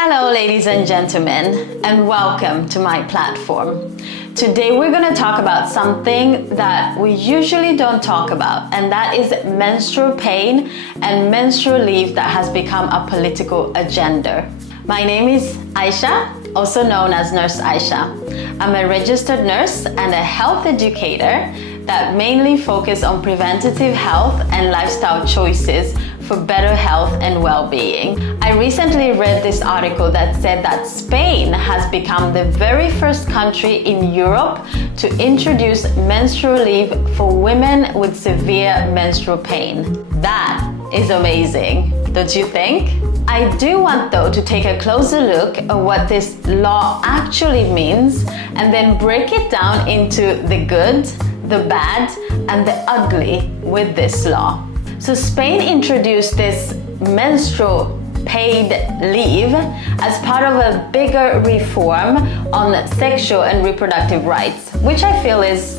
Hello, ladies and gentlemen, and welcome to my platform. Today we're going to talk about something that we usually don't talk about, and that is menstrual pain and menstrual leave that has become a political agenda. My name is Aisha, also known as Nurse Aisha. I'm a registered nurse and a health educator that mainly focus on preventative health and lifestyle choices for better health and well-being. I recently read this article that said that Spain has become the very first country in Europe to introduce menstrual leave for women with severe menstrual pain. That is amazing, don't you think? I do want though to take a closer look at what this law actually means and then break it down into the good, the bad, and the ugly with this law. So Spain introduced this menstrual paid leave as part of a bigger reform on sexual and reproductive rights, which I feel is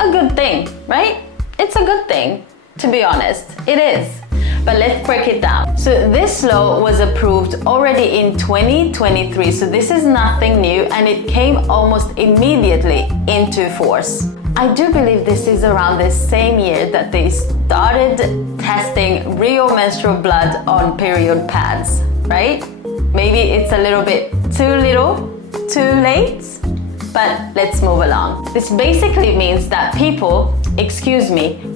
a good thing, right? It's a good thing, to be honest. It is. But let's break it down. So this law was approved already in 2023, so this is nothing new, and it came almost immediately into force. I do believe this is around the same year that they started testing real menstrual blood on period pads, right? Maybe it's a little bit too late, but let's move along. This basically means that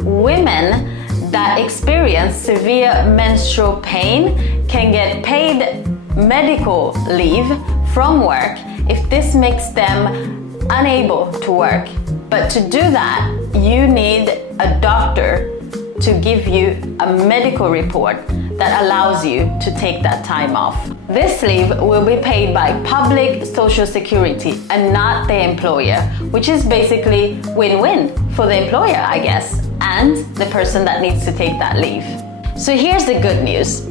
women that experience severe menstrual pain can get paid medical leave from work if this makes them unable to work. But to do that, you need a doctor to give you a medical report that allows you to take that time off. This leave will be paid by public social security and not the employer, which is basically win-win for the employer, I guess, and the person that needs to take that leave. So here's the good news.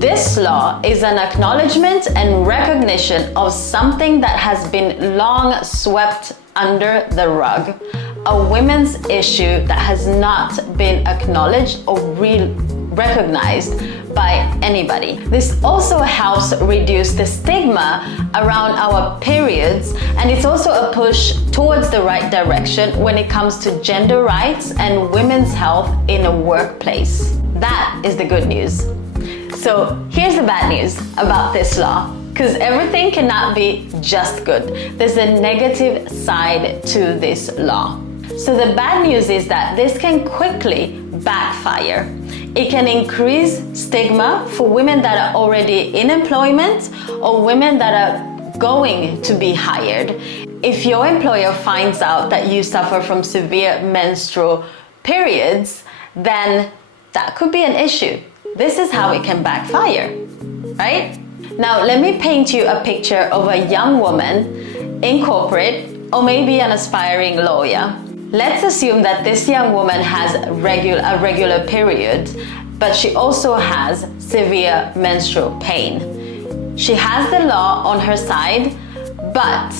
This law is an acknowledgement and recognition of something that has been long swept under the rug, a women's issue that has not been acknowledged or recognized by anybody. This also helps reduce the stigma around our periods, and it's also a push towards the right direction when it comes to gender rights and women's health in a workplace. That is the good news. So here's the bad news about this law, because everything cannot be just good. There's a negative side to this law. So the bad news is that this can quickly backfire. It can increase stigma for women that are already in employment or women that are going to be hired. If your employer finds out that you suffer from severe menstrual periods, then that could be an issue. This is how it can backfire, right? Now, let me paint you a picture of a young woman in corporate or maybe an aspiring lawyer. Let's assume that this young woman has a regular period, but she also has severe menstrual pain. She has the law on her side, but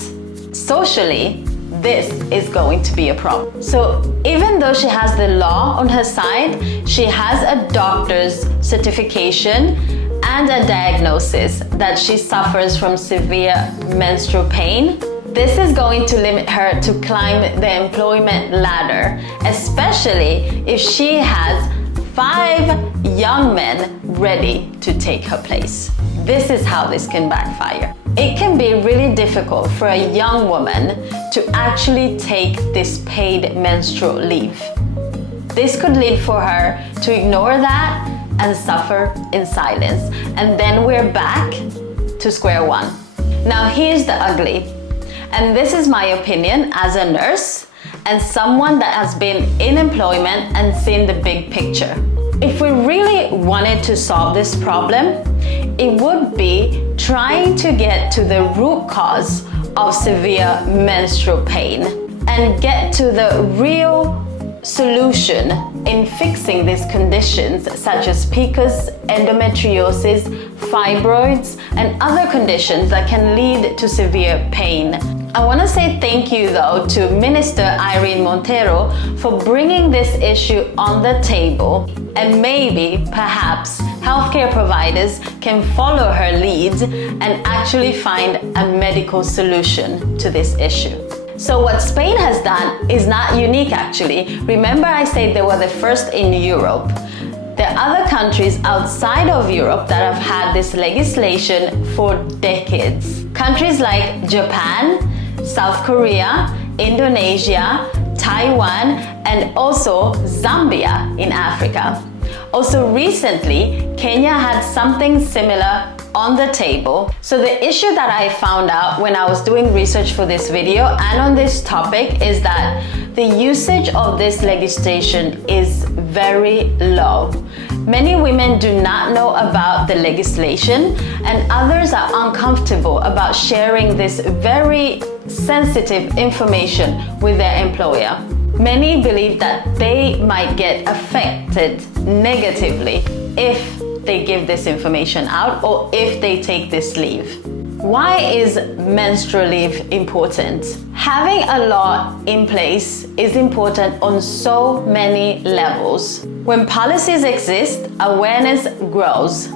socially, this is going to be a problem. So even though she has the law on her side, she has a doctor's certification and a diagnosis that she suffers from severe menstrual pain. This is going to limit her to climb the employment ladder, especially if she has 5 young men ready to take her place. This is how this can backfire. It can be really difficult for a young woman to actually take this paid menstrual leave. This could lead for her to ignore that and suffer in silence. And then we're back to square one. Now here's the ugly. And this is my opinion as a nurse and someone that has been in employment and seen the big picture. If we really wanted to solve this problem, it would be trying to get to the root cause of severe menstrual pain and get to the real solution in fixing these conditions such as PCOS, endometriosis, fibroids, and other conditions that can lead to severe pain. I want to say thank you though to Minister Irene Montero for bringing this issue on the table and maybe perhaps healthcare providers can follow her leads and actually find a medical solution to this issue. So what Spain has done is not unique actually. Remember I said they were the first in Europe. There are other countries outside of Europe that have had this legislation for decades. Countries like Japan, South Korea, Indonesia, Taiwan, and also Zambia in Africa. Also recently, Kenya had something similar on the table. So the issue that I found out when I was doing research for this video and on this topic is that the usage of this legislation is very low. Many women do not know about the legislation, and others are uncomfortable about sharing this very sensitive information with their employer. Many believe that they might get affected negatively if they give this information out or if they take this leave. Why is menstrual leave important? Having a law in place is important on so many levels. When policies exist, awareness grows,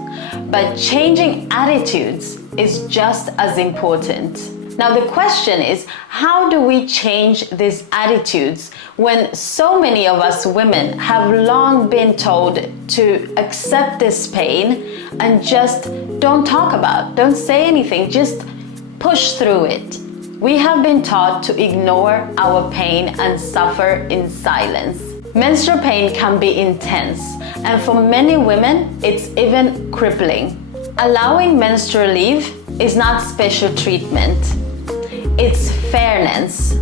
but changing attitudes is just as important. Now the question is, how do we change these attitudes when so many of us women have long been told to accept this pain and just don't talk about, don't say anything, just push through it? We have been taught to ignore our pain and suffer in silence. Menstrual pain can be intense, and for many women, it's even crippling. Allowing menstrual leave is not special treatment. It's fairness,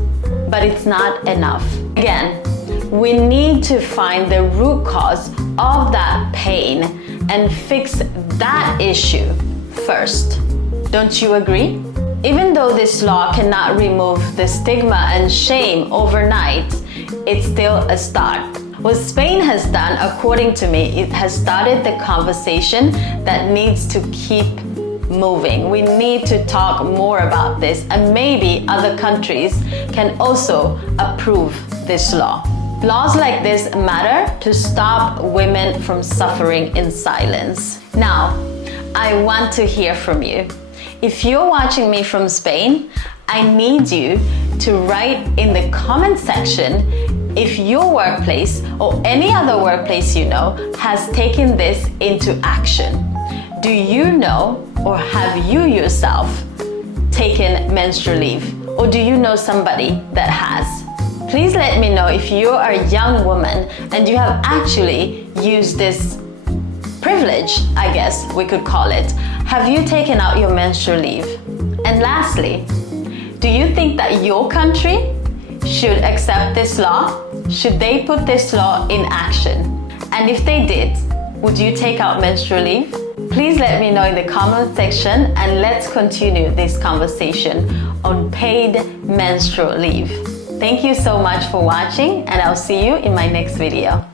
but it's not enough. Again, we need to find the root cause of that pain and fix that issue first. Don't you agree? Even though this law cannot remove the stigma and shame overnight, it's still a start. What Spain has done, according to me, it has started the conversation that needs to keep moving. We need to talk more about this, and maybe other countries can also approve this law. Laws like this matter to stop women from suffering in silence. Now, I want to hear from you. If you're watching me from Spain, I need you to write in the comment section if your workplace or any other workplace you know has taken this into action. Do you know, or have you yourself taken menstrual leave? Or do you know somebody that has? Please let me know if you are a young woman and you have actually used this privilege, I guess we could call it. Have you taken out your menstrual leave? And lastly, do you think that your country should accept this law? Should they put this law in action? And if they did, would you take out menstrual leave? Please let me know in the comment section, and let's continue this conversation on paid menstrual leave. Thank you so much for watching, and I'll see you in my next video.